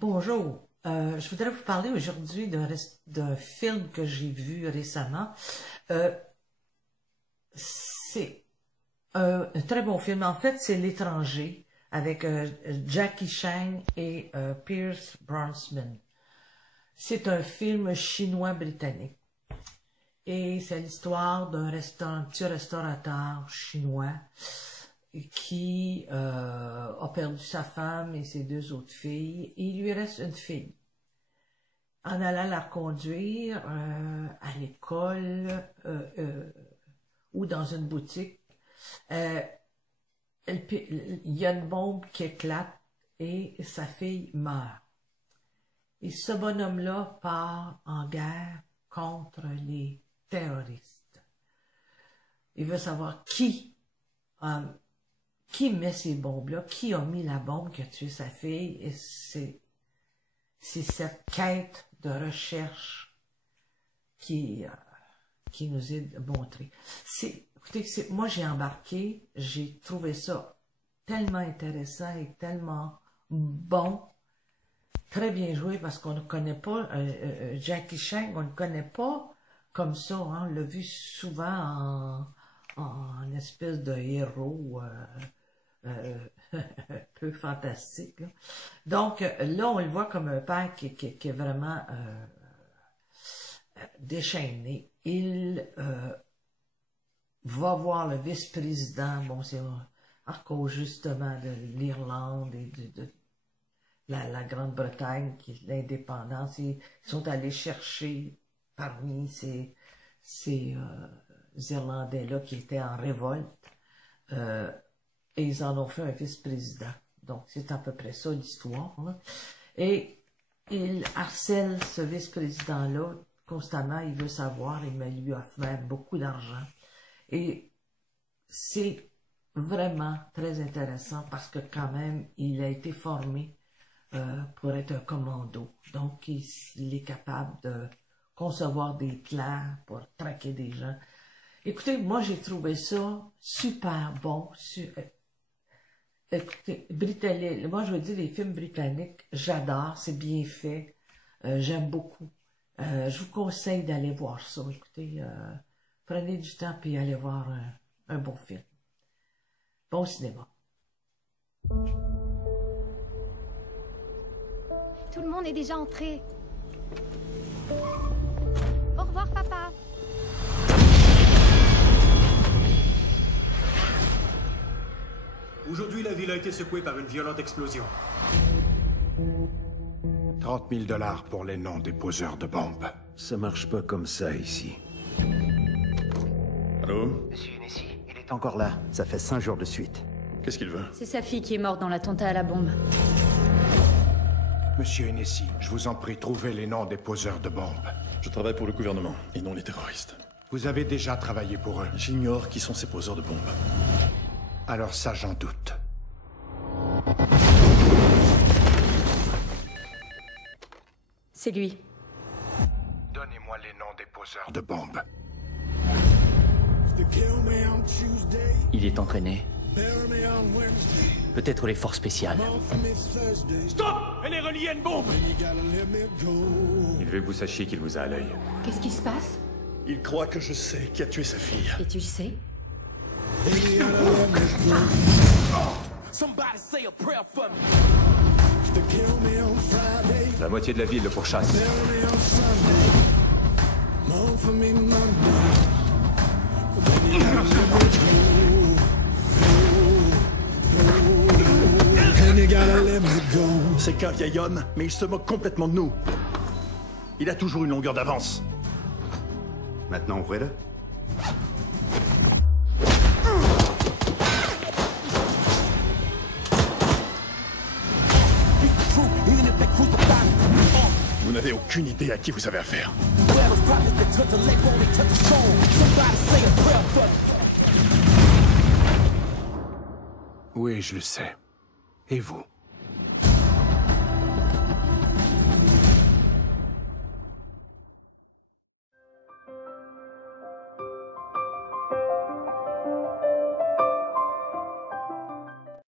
Bonjour, je voudrais vous parler aujourd'hui d'un film que j'ai vu récemment. C'est un très bon film. En fait, c'est L'étranger avec Jackie Chan et Pierce Brosnan. C'est un film chinois-britannique. Et c'est l'histoire d'un petit restaurateur chinois qui a perdu sa femme et ses deux autres filles. Et il lui reste une fille. En allant la conduire à l'école ou dans une boutique, il y a une bombe qui éclate et sa fille meurt. Et ce bonhomme-là part en guerre contre les terroristes. Il veut savoir qui met ces bombes-là, qui a mis la bombe qui a tué sa fille, et c'est cette quête de recherche qui nous est montrée. Écoutez, moi j'ai embarqué, j'ai trouvé ça tellement intéressant et tellement bon, très bien joué, parce qu'on ne connaît pas, Jackie Chan, on ne connaît pas comme ça, hein, on l'a vu souvent en espèce de héros peu fantastique, là. Donc là, on le voit comme un père qui est vraiment déchaîné. Il va voir le vice-président, bon, c'est à cause justement de l'Irlande et de la Grande-Bretagne, qui est l'indépendance. Ils sont allés chercher parmi ces Irlandais-là qui étaient en révolte, et ils en ont fait un vice-président. Donc, c'est à peu près ça l'histoire, hein. Et il harcèle ce vice-président-là constamment, il veut savoir, il lui offre même beaucoup d'argent. Et c'est vraiment très intéressant parce que quand même, il a été formé pour être un commando. Donc, il est capable de concevoir des plans pour traquer des gens. Écoutez, moi, j'ai trouvé ça super bon. Écoutez, britannique, moi, je veux dire, les films britanniques, j'adore, c'est bien fait, j'aime beaucoup. Je vous conseille d'aller voir ça. Écoutez, prenez du temps puis allez voir un bon film. Bon cinéma. Tout le monde est déjà entré. Au revoir, papa. Aujourd'hui, la ville a été secouée par une violente explosion. 30 000 $ pour les noms des poseurs de bombes. Ça marche pas comme ça ici. Allô? Monsieur Hennessy, il est encore là. Ça fait 5 jours de suite. Qu'est-ce qu'il veut? C'est sa fille qui est morte dans l'attentat à la bombe. Monsieur Hennessy, je vous en prie, trouvez les noms des poseurs de bombes. Je travaille pour le gouvernement, et non les terroristes. Vous avez déjà travaillé pour eux. J'ignore qui sont ces poseurs de bombes. Alors ça, j'en doute. C'est lui. Donnez-moi les noms des poseurs de bombes. Il est entraîné. Peut-être les forces spéciales. Stop! Elle est reliée à une bombe! Il veut que vous sachiez qu'il vous a à l'œil. Qu'est-ce qui se passe? Il croit que je sais qui a tué sa fille. Et tu le sais? La moitié de la ville le pourchasse. C'est qu'un vieil homme, mais il se moque complètement de nous. Il a toujours une longueur d'avance. Maintenant, ouvrez-le. Vous n'avez aucune idée à qui vous avez affaire. Oui, je le sais. Et vous?